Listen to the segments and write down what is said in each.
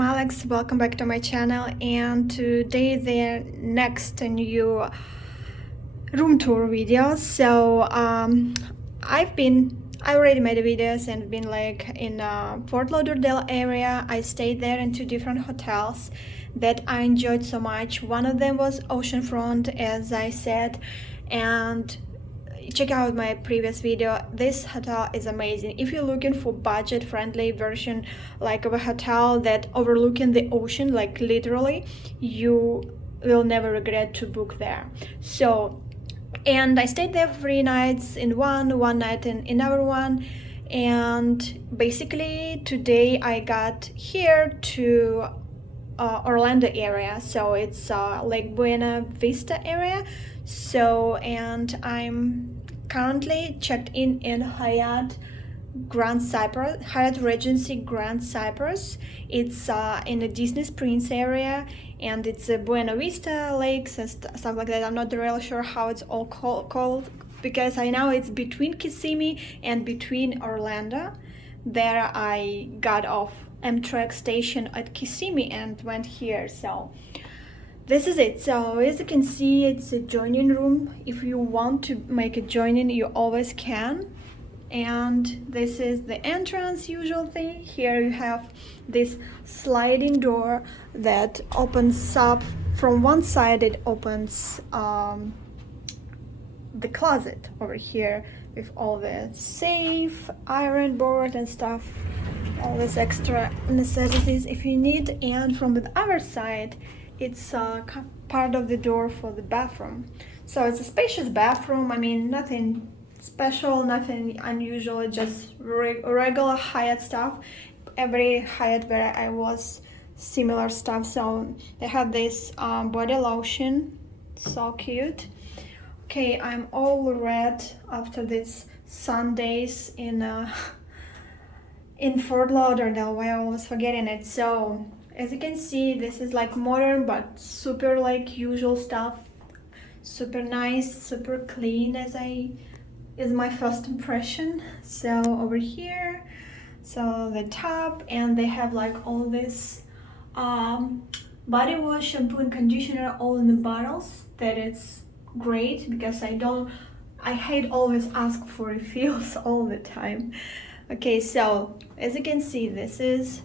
I'm Alex. Welcome back to my channel. And today the next new room tour video. So I already made videos and been like in Fort Lauderdale area. I stayed there in two different hotels that I enjoyed so much. One of them was oceanfront, as I said, and check out my previous video. This hotel is amazing if you're looking for budget friendly version like of a hotel that overlooking the ocean, like literally you will never regret to book there. So, and I stayed there for 3 nights in one night in another one, and basically today I got here to Orlando area, so it's Lake Buena Vista area. So, and I'm currently checked in Hyatt Regency Grand Cyprus. It's in the Disney Springs area, and it's Buena Vista Lakes and stuff like that. I'm not really sure how it's all called because I know it's between Kissimmee and between Orlando. There I got off Amtrak station at Kissimmee and went here. So this is it. So as you can see, it's a joining room. If you want to make a joining, you always can. And this is the entrance, usual thing. Here you have this sliding door that opens up from one side. It opens the closet over here with all the safe, iron board and stuff, all this extra necessities if you need. And from the other side, it's part of the door for the bathroom. So it's a spacious bathroom. I mean, nothing special, nothing unusual, just regular Hyatt stuff. Every Hyatt where I was, similar stuff. So they have this body lotion, so cute. Okay, I'm all red after this Sundays in Fort Lauderdale, why I was forgetting it. So as you can see, this is like modern but super like usual stuff, super nice, super clean is my first impression. So over here, so the top, and they have like all this body wash, shampoo and conditioner all in the bottles. That is great because I hate always ask for refills all the time. Okay, so as you can see, this is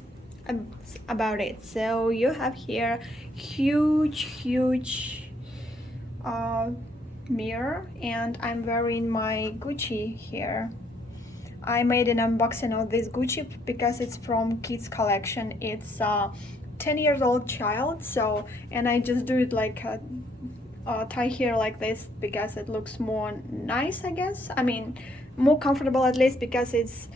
about it. So you have here huge mirror, and I'm wearing my Gucci here. I made an unboxing of this Gucci because it's from kids collection. It's a 10-year-old child. So, and I just do it like a tie here like this because it looks more nice, I guess. I mean, more comfortable at least, because it's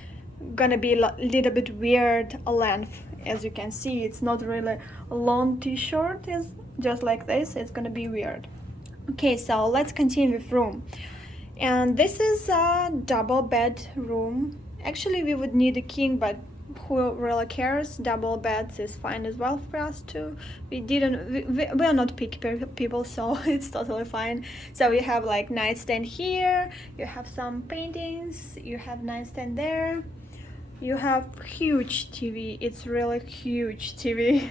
gonna be a little bit weird length. As you can see, it's not really a long t-shirt, it's just like this. It's gonna be weird. Okay, so let's continue with room. And this is a double bed room. Actually, we would need a king, but who really cares? Double beds is fine as well for us too. We are not picky people, so it's totally fine. So we have like nightstand here, you have some paintings, you have nightstand there, you have huge TV. It's really huge TV.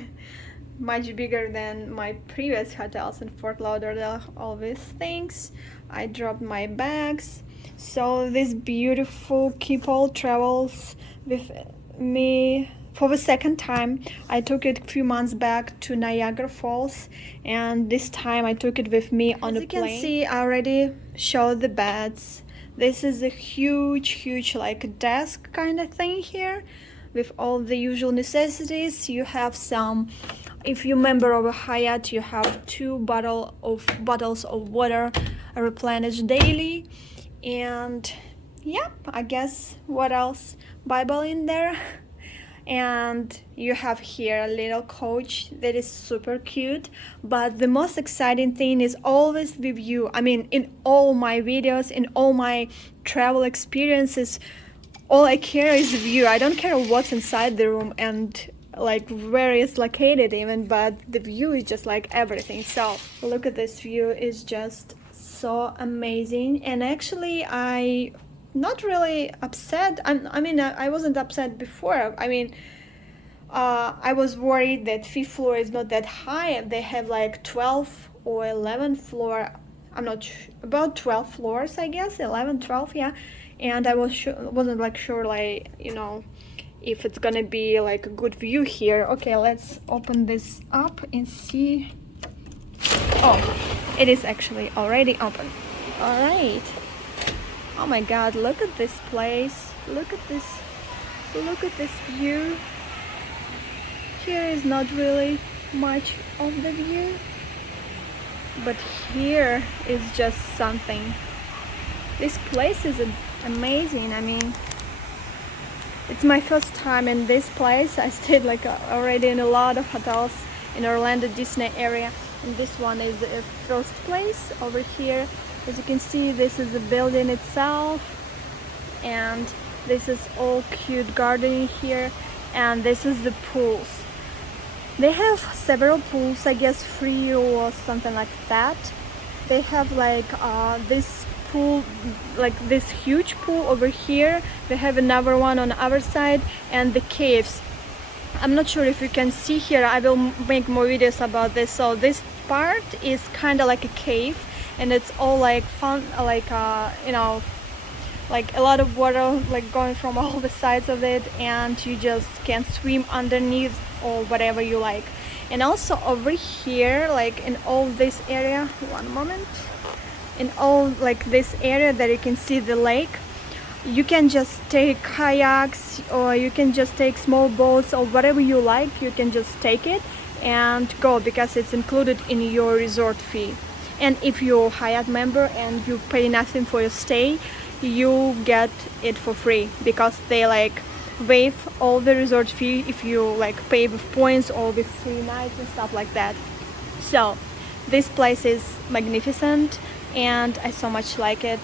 Much bigger than my previous hotels in Fort Lauderdale. All these things. I dropped my bags. So this beautiful couple travels with me for the second time. I took it a few months back to Niagara Falls, and this time I took it with me on a plane. As you can see, I already showed the beds. This is a huge like desk kind of thing here with all the usual necessities. You have some, if you're a member of a Hyatt, you have 2 bottles of water replenished daily. And yeah, I guess what else, Bible in there. And you have here a little couch that is super cute. But the most exciting thing is always the view. I mean, in all my videos, in all my travel experiences, all I care is the view. I don't care what's inside the room and like where it's located even, but the view is just like everything. So look at this view, is just so amazing. And actually I not really upset. I mean, I wasn't upset before. I mean, I was worried that fifth floor is not that high. They have like 12 or 11 floor. I'm not about 12 floors, I guess, 11, 12, yeah. And I wasn't like sure, like, you know, if it's gonna be like a good view here. Okay, let's open this up and see. Oh, it is actually already open. All right. Oh my God, look at this place. Look at this view. Here is not really much of the view, but here is just something. This place is amazing. I mean, it's my first time in this place. I stayed like already in a lot of hotels in Orlando Disney area, and this one is the first place over here. As you can see, this is the building itself, and this is all cute gardening here, and this is the pools. They have several pools, I guess 3 or something like that. They have like this pool, like this huge pool over here. They have another one on the other side, and the caves. I'm not sure if you can see here. I will make more videos about this. So this part is kind of like a cave, and it's all like fun, like you know, like a lot of water like going from all the sides of it, and you just can swim underneath or whatever you like. And also over here, like in all this area, one moment, in all like this area that you can see the lake, you can just take kayaks, or you can just take small boats, or whatever you like. You can just take it and go, because it's included in your resort fee. And if you're a Hyatt member and you pay nothing for your stay, you get it for free, because they like waive all the resort fee if you like pay with points or with free nights and stuff like that. So this place is magnificent, and I so much like it.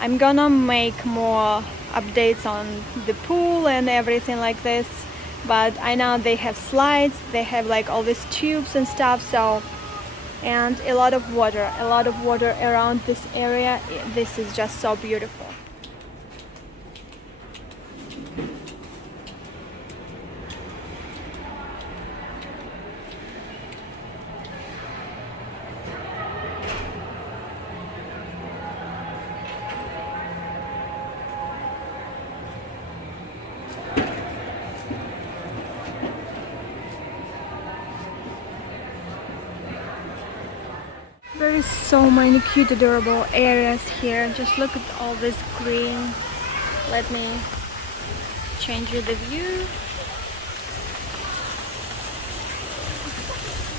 I'm gonna make more updates on the pool and everything like this, but I know they have slides, they have like all these tubes and stuff, so, and a lot of water around this area. This is just so beautiful. There is so many cute adorable areas here. Just look at all this green. Let me change you the view.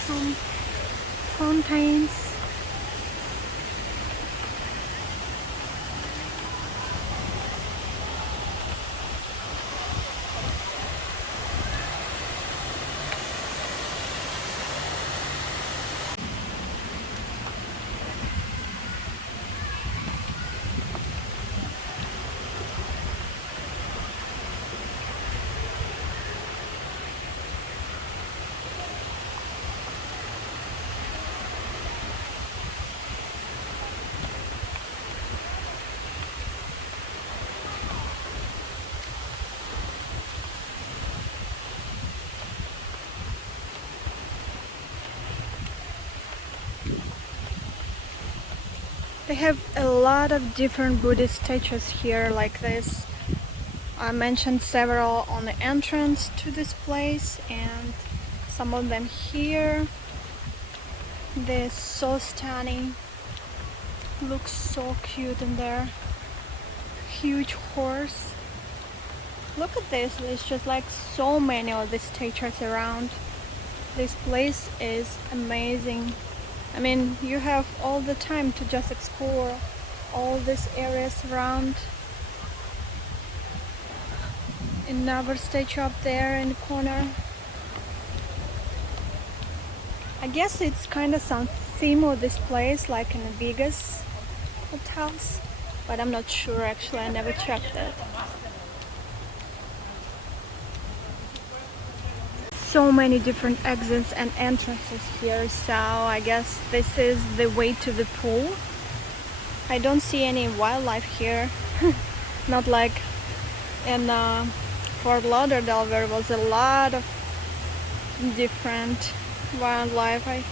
Some fountains. They have a lot of different Buddhist statues here like this. I mentioned several on the entrance to this place, and some of them here. They're so stunning. Looks so cute in there. Huge horse. Look at this. There's just like so many of these statues around. This place is amazing. I mean, you have all the time to just explore all these areas around. Another statue up there in the corner. I guess it's kind of some theme of this place, like in Vegas hotels, but I'm not sure actually. I never checked it. So many different exits and entrances here, so I guess this is the way to the pool. I don't see any wildlife here. Not like in Fort Lauderdale there was a lot of different wildlife.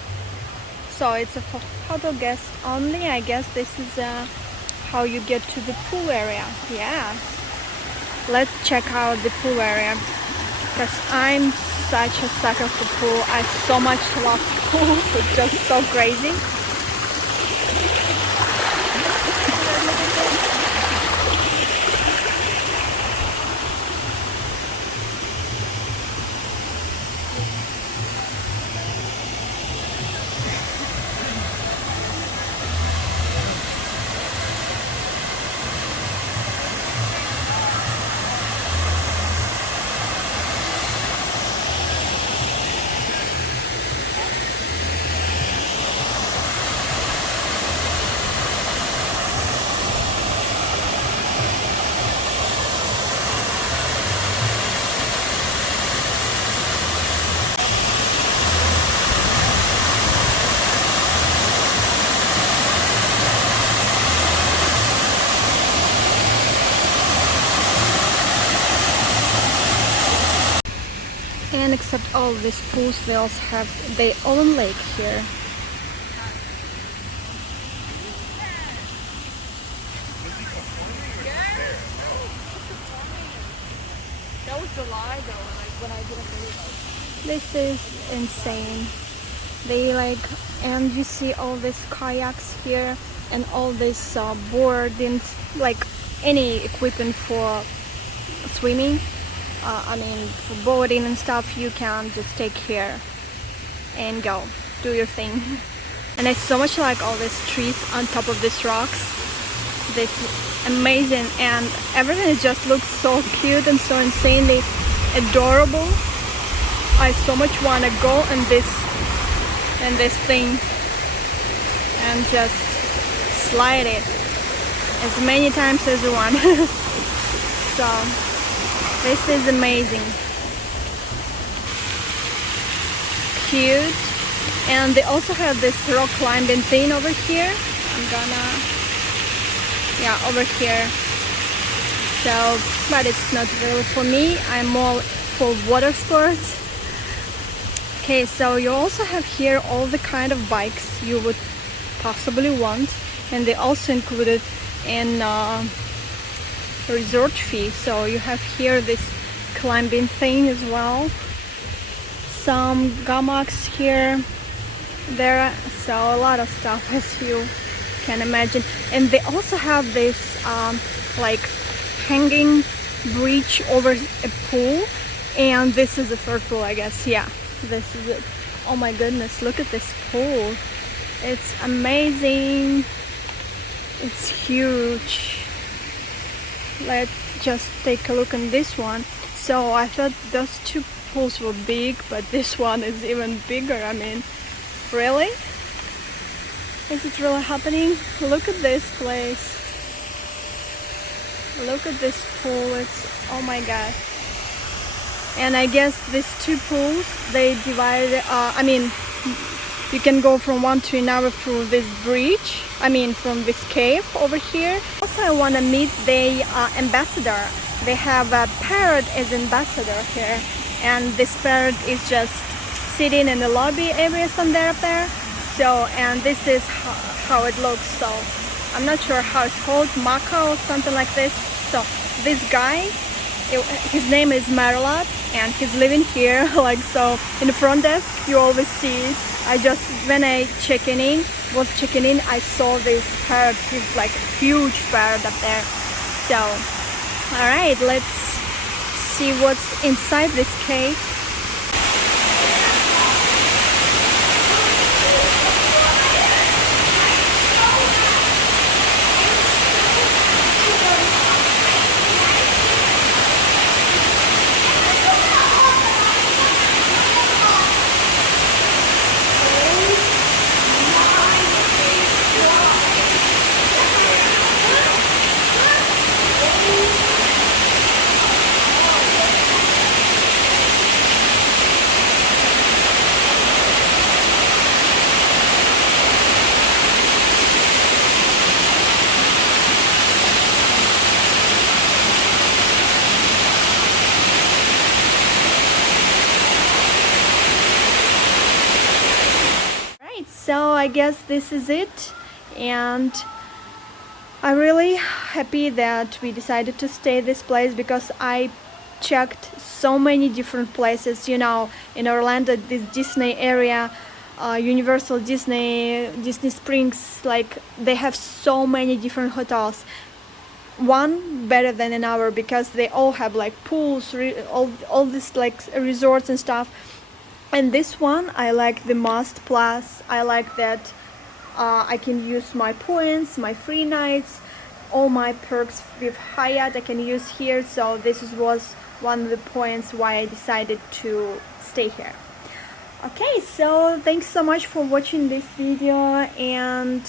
So it's a for hotel guests only. I guess this is how you get to the pool area. Yeah, let's check out the pool area because I'm such a sucker for pool. I so much love pool. It's just so crazy. And except all these pools, they also have their own lake here. That was July though, when I did a video. This is insane. They and you see all these kayaks here and all this board and like any equipment for swimming. I mean, for boating and stuff, you can just take here and go do your thing. And I so much like all these trees on top of these rocks. This is amazing, and everything just looks so cute and so insanely adorable. I so much want to go in this thing and just slide it as many times as you want. So this is amazing, cute, and they also have this rock climbing thing over here. Over here. So, but it's not really for me. I'm more for water sports. Okay, so you also have here all the kind of bikes you would possibly want, and they also included in resort fee. So you have here this climbing thing as well, some gamacs here, there, so a lot of stuff as you can imagine. And they also have this like hanging bridge over a pool, and this is the third pool, I guess. Yeah, this is it. Oh my goodness, look at this pool. It's amazing. It's huge. Let's just take a look at this one. So I thought those two pools were big, but this one is even bigger. I mean, really? Is it really happening? Look at this place. Look at this pool. It's, oh my god. And I guess these two pools, they divide, I mean, you can go from one to another through this bridge. I mean, from this cave over here. Also, I want to meet the ambassador. They have a parrot as ambassador here, and this parrot is just sitting in the lobby area somewhere up there. So, and this is how it looks. So, I'm not sure how it's called, Maka or something like this. So, this guy, his name is Marilat, and he's living here. Like, so in the front desk, you always see it. When I was checking in, I saw this parrot. He's like a huge parrot up there. So, all right, let's see what's inside this cave. guess this is it, and I'm really happy that we decided to stay this place because I checked so many different places, you know, in Orlando, this Disney area, Universal, Disney Springs, like they have so many different hotels, one better than another, because they all have like pools, all this like resorts and stuff. And this one I like the most. Plus I like that I can use my points, my free nights, all my perks with Hyatt I can use here. So this was one of the points why I decided to stay here. Okay, so thanks so much for watching this video, and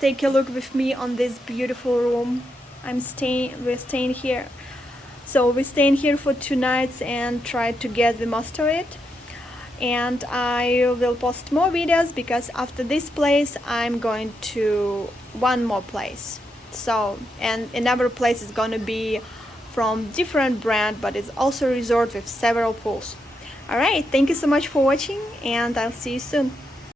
take a look with me on this beautiful room. We're staying here. So we're staying here for 2 nights and try to get the most of it. And I will post more videos because after this place I'm going to one more place. So, and another place is gonna be from different brand, but it's also a resort with several pools. Alright, thank you so much for watching, and I'll see you soon.